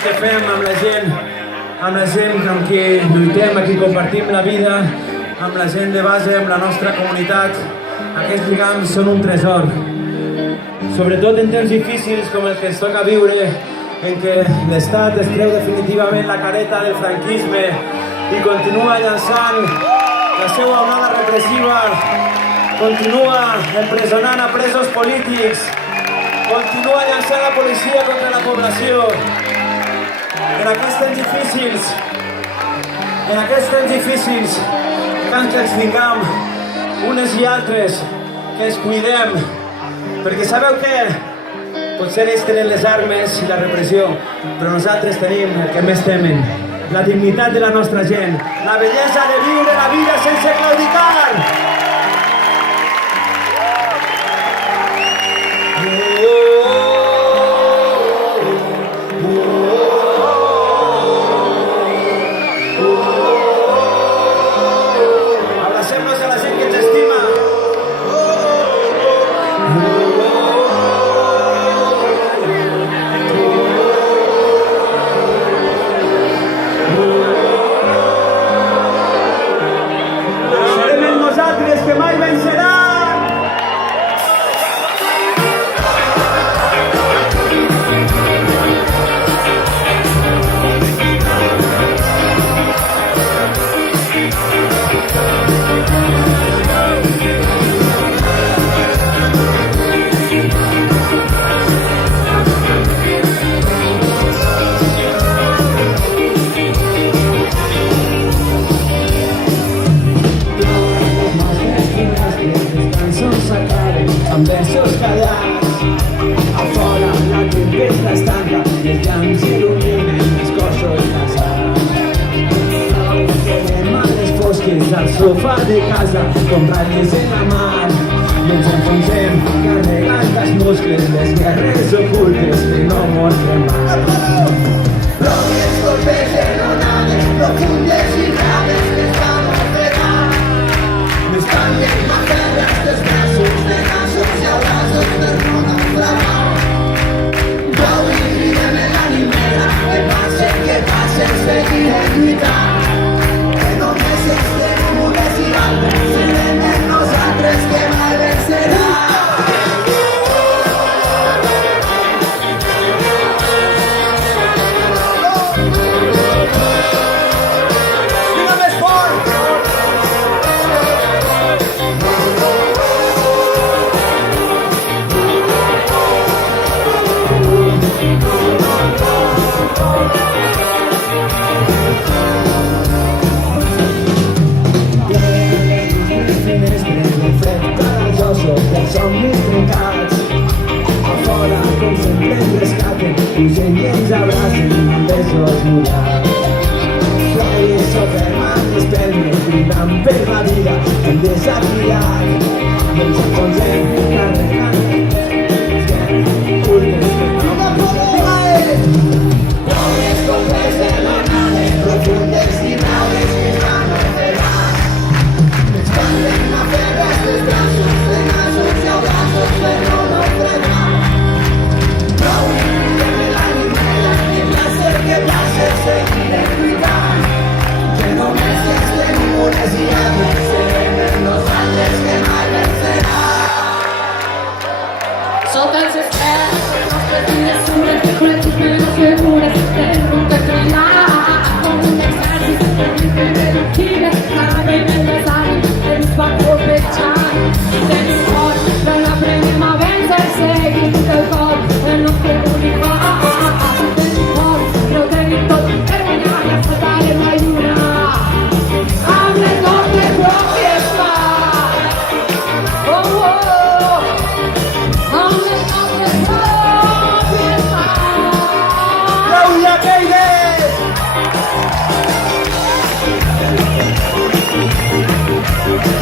que fem amb la gent amb qui lluitem, amb qui compartim la vida, amb la gent de base, amb la nostra comunitat. Aquests lligams són un tresor. Sobretot en temps difícils com el que ens toca viure, en què l'Estat es treu definitivament la careta del franquisme i continua llançant la seva onada repressiva, continua empresonant a presos polítics, continua llançant la policia contra la població. En aquests temps difícils, cal que ens tinguem unes i altres, que ens cuidem, perquè sabeu què? Potser ells tenen les armes i la repressió, però nosaltres tenim el que més temen, la dignitat de la nostra gent, la bellesa de viure la vida sense claudicar. Abracem-nos a la gent que ens estima. Serem nosaltres que mai venceran. Amb versos callats, a fora la tempesta es tanca i els llamps il·luminen els cossos cansats. Quedem a les fosques al sofà de casa com ratlles en la mar i ens enfonsem carregant els muscles les guerres ocultes que no mostren mai. Robles colpegen onades profundes i graves que estan ofegant. M'espanyen maferes dels braços de nassos i abraços del món enflamat. Blau i cridem en l'animera, que passen, seguirem lluitant. Que només estem unes i altres, serem nosaltres que mai venceran. Els somnis trencats, a fora com sempre ens rescaten, pugen i ens abracen amb besos mullats. Flyes sota mans espelmes, cridant per la vida, hem desafiat i ens enfonsem carregant urnes que no podem mai. Dones copes de l'onades profundes i braves que estan ofegant. Ens canten a ferres dels braços de nassos i abraços per no frenar. Prou i cridem en l'animera i que plaça seguirem lluitant. Que només estem unes i altres, serem nosaltres que mai venceran. Sota els estels, les nostres vides suren, col·lectius menos segures, tenemos que trillar com un exèrcit, irreductible, cada vegada més alt, ens va aprovechar. Tenim cor, però l'aprenem a vèncer, seguim del cor, el nostre únic pas. Tenim cor, però tenim tot, per guanyar i afrontarem la lluna. Amb les nostres pròpies mans. Oh, oh, amb les nostres pròpies mans. Claudia Keide!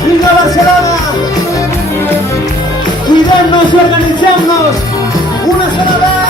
¡Viva Barcelona! ¡Cuidemos y organicemos! ¡Una sola vez!